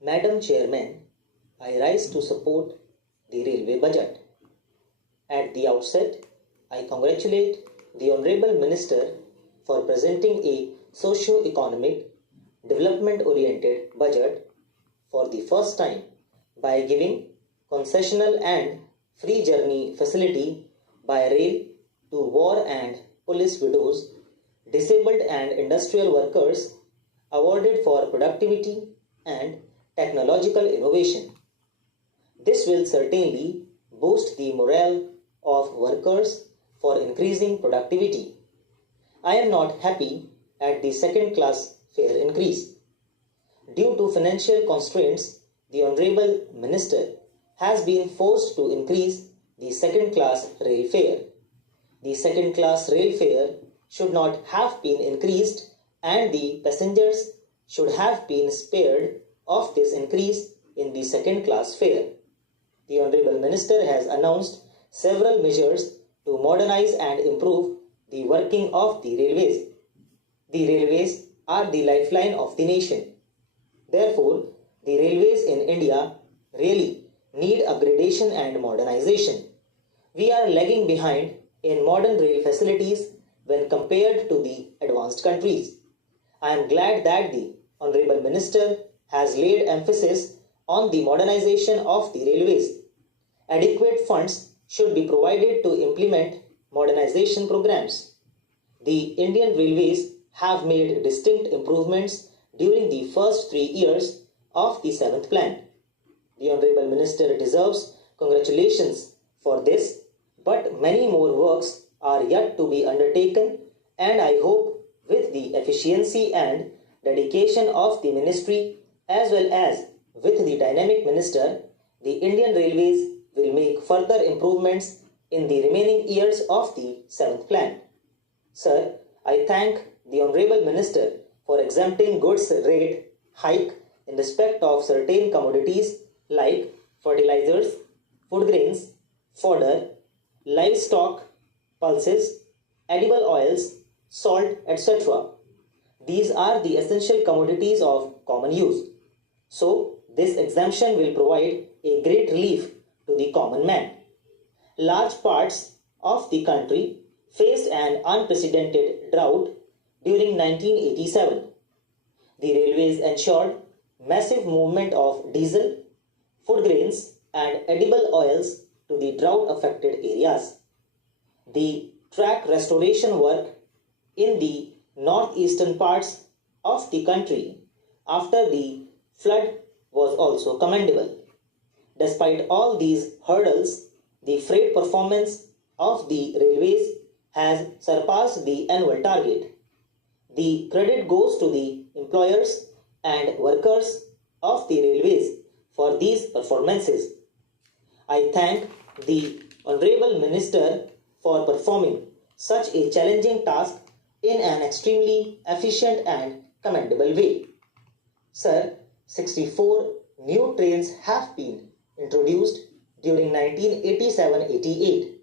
Madam Chairman, I rise to support the railway budget. At the outset, I congratulate the Honorable Minister for presenting a socio-economic, development-oriented budget for the first time by giving concessional and free journey facility by rail to war and police widows, disabled and industrial workers awarded for productivity and technological innovation. This will certainly boost the morale of workers for increasing productivity. I am not happy at the second class fare increase. Due to financial constraints, the Honorable Minister has been forced to increase the second class rail fare. The second class rail fare should not have been increased and the passengers should have been spared of this increase in the second class fare. The Honorable Minister has announced several measures to modernize and improve the working of the railways. The railways are the lifeline of the nation. Therefore, the railways in India really need upgradation and modernization. We are lagging behind in modern rail facilities when compared to the advanced countries. I am glad that the Honorable Minister has laid emphasis on the modernization of the railways. Adequate funds should be provided to implement modernization programs. The Indian Railways have made distinct improvements during the first 3 years of the 7th plan. The Honorable Minister deserves congratulations for this, but many more works are yet to be undertaken, and I hope with the efficiency and dedication of the ministry as well as with the dynamic minister, the Indian Railways will make further improvements in the remaining years of the 7th plan. Sir, I thank the Honorable Minister for exempting goods rate hike in respect of certain commodities like fertilizers, food grains, fodder, livestock, pulses, edible oils, salt, etc. These are the essential commodities of common use. So, this exemption will provide a great relief to the common man. Large parts of the country faced an unprecedented drought during 1987. The railways ensured massive movement of diesel, food grains, and edible oils to the drought-affected areas. The track restoration work in the northeastern parts of the country after the flood was also commendable. Despite all these hurdles, the freight performance of the railways has surpassed the annual target. The credit goes to the employers and workers of the railways for these performances. I thank the Honorable Minister for performing such a challenging task in an extremely efficient and commendable way. Sir, 64 new trains have been introduced during 1987-88.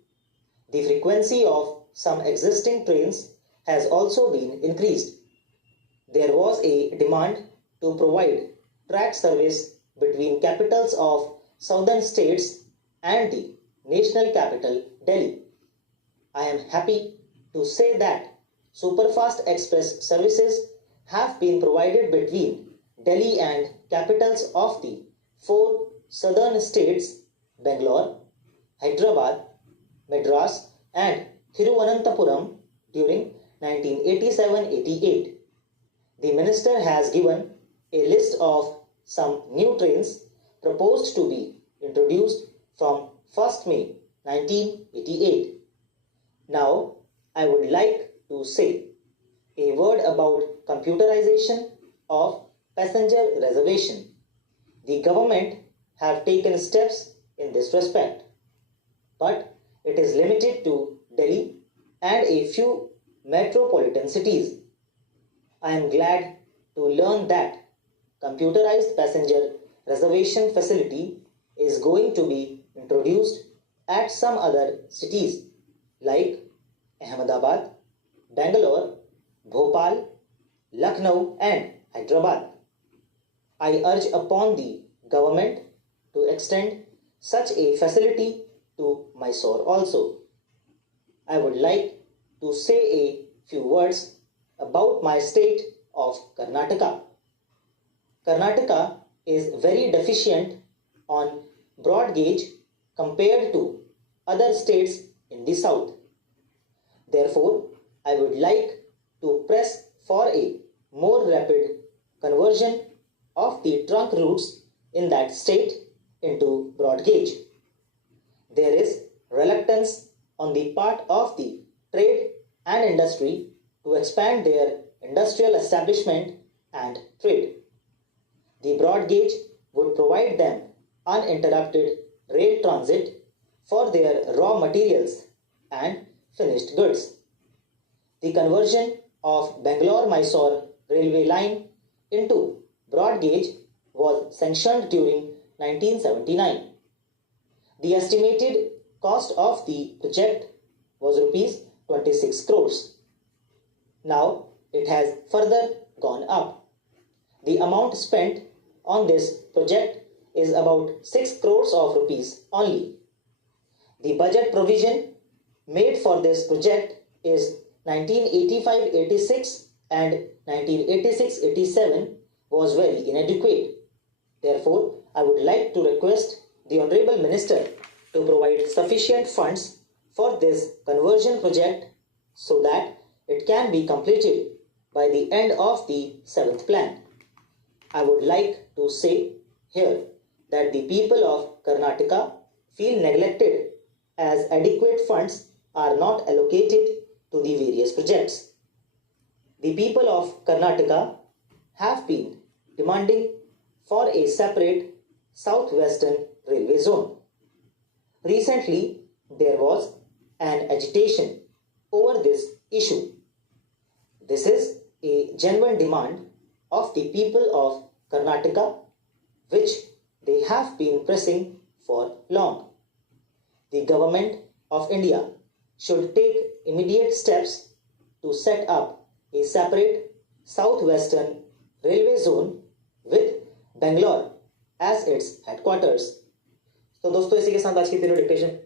The frequency of some existing trains has also been increased. There was a demand to provide track service between capitals of southern states and the national capital Delhi. I am happy to say that Superfast Express services have been provided between Delhi and capitals of the 4 southern states Bangalore, Hyderabad, Madras and Thiruvananthapuram during 1987-88. The minister has given a list of some new trains proposed to be introduced from 1st May 1988. Now, I would like to say a word about computerization of passenger reservation. The government have taken steps in this respect, but it is limited to Delhi and a few metropolitan cities. I am glad to learn that computerized passenger reservation facility is going to be introduced at some other cities like Ahmedabad, Bangalore, Bhopal, Lucknow and Hyderabad. I urge upon the government to extend such a facility to Mysore also. I would like to say a few words about my state of Karnataka. Karnataka is very deficient on broad gauge compared to other states in the south. Therefore, I would like to press for a more rapid conversion of the trunk routes in that state into broad gauge. There is reluctance on the part of the trade and industry to expand their industrial establishment and trade. The broad gauge would provide them uninterrupted rail transit for their raw materials and finished goods. The conversion of Bangalore-Mysore railway line into broad gauge was sanctioned during 1979. The estimated cost of the project was rupees 26 crores. Now it has further gone up. The amount spent on this project is about 6 crores of rupees only. The budget provision made for this project is 1985-86 and 1986-87 was very inadequate. Therefore, I would like to request the Honorable Minister to provide sufficient funds for this conversion project so that it can be completed by the end of the 7th plan. I would like to say here that the people of Karnataka feel neglected as adequate funds are not allocated to the various projects. The people of Karnataka have been demanding for a separate southwestern railway zone. Recently, there was an agitation over this issue. This is a genuine demand of the people of Karnataka, which they have been pressing for long. The government of India should take immediate steps to set up a separate southwestern railway zone with Bangalore as its headquarters. तो दोस्तों इसी के साथ आज की तीनों dictation